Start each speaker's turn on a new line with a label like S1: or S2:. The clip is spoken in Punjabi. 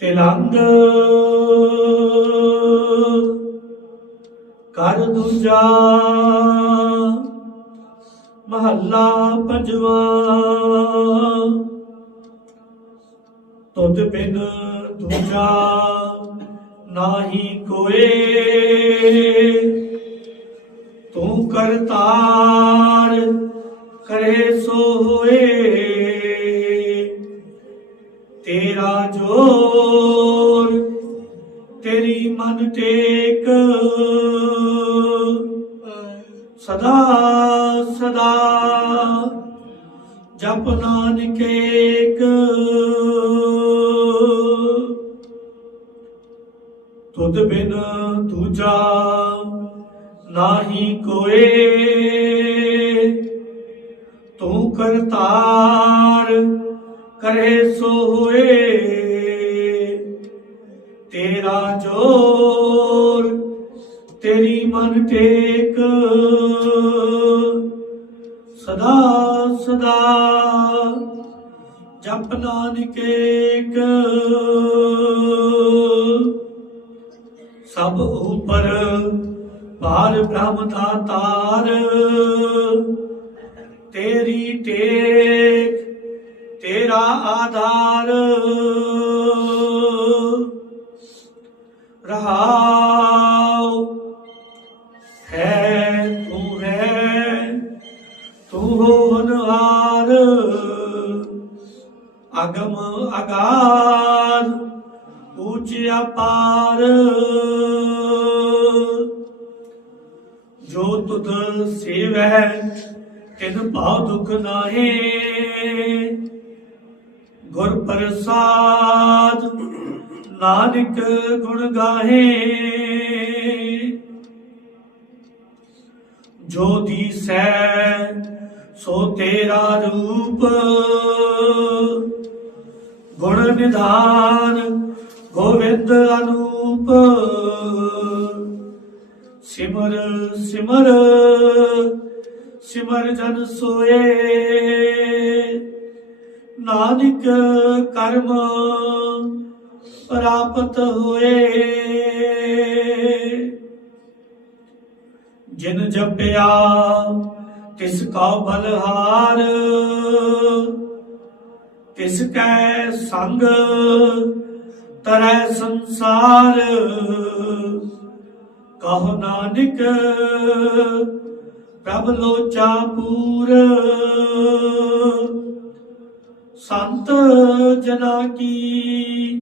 S1: ਤਿਲੰਗ। ਕਰ ਦੂਜਾ ਮਹੱਲਾ ਪੰਜਵਾ। ਤੁਧ ਬਿਨ ਦੂਜਾ ਨਾਹੀ ਕੋਏ। ਤੂੰ ਕਰਤਾਰ ਕਰੇ ਸੋ ਹੋਏ। ਤੇਰਾ ਜੋਰ, ਤੇਰੀ ਮਨ ਟੇਕ। ਸਦਾ ਸਦਾ ਜਪ ਨਾਨਕ ਤੁਧ ਬਿਨ ਦੂਜਾ ਨਾਹੀ ਕੋਏ। ਤੂੰ ਕਰਤਾਰ ਕਰੇ ਸੋ ਹੋਏ ਤੇਰਾ ਜੋਰ ਤੇਰੀ ਮਨ ਟੇਕ। ਸਦਾ ਸਦਾ ਜਪ ਨਾਨਕ ਸਭ ਉਪਰ ਬਾਰ ਬ੍ਰਹਮ ਦਾ ਤਾਰ, ਤੇਰੀ ਟੇਕ। ਤੇਰਾ ਆਧਾਰ। ਰਹਾਉ। ਹੈ ਤੂੰ ਹੈ, ਤੂੰ ਹੋਨਹਾਰ ਅਗਮ ਅਗਾਰ ਉੱਚ ਅਪਾਰ ਜੋ ਤੁਧ ਸੇਵੈ ਤਿਨ ਭਾਉ ਦੁਖ ਨਾਹੀ। ਗੁਰ ਪ੍ਰਸਾਦ, ਨਾਨਕ ਗੁਣ ਗਾਹੇ। ਜੋ ਦੀਸੈ, ਸੋ ਤੇਰਾ ਰੂਪ। ਗੁਣ ਨਿਧਾਨ, ਗੋਵਿੰਦ ਅਨੂਪ। ਸਿਮਰ ਸਿਮਰ ਸਿਮਰ ਜਨ ਸੋਏ। ਨਾਨਕ ਕਰਮ ਪ੍ਰਾਪਤ ਹੋਏ। ਜਿਨ ਜਪਿਆ, ਤਿਸ ਕਾ ਬਲਹਾਰ। ਤਿਸ ਕੈ ਸੰਗ ਤਰੈ ਸੰਸਾਰ। ਕਹੋ ਨਾਨਕ, ਪ੍ਰਭ ਲੋਚਾ ਪੂਰ। ਸੰਤ ਜਨਾ ਕੀ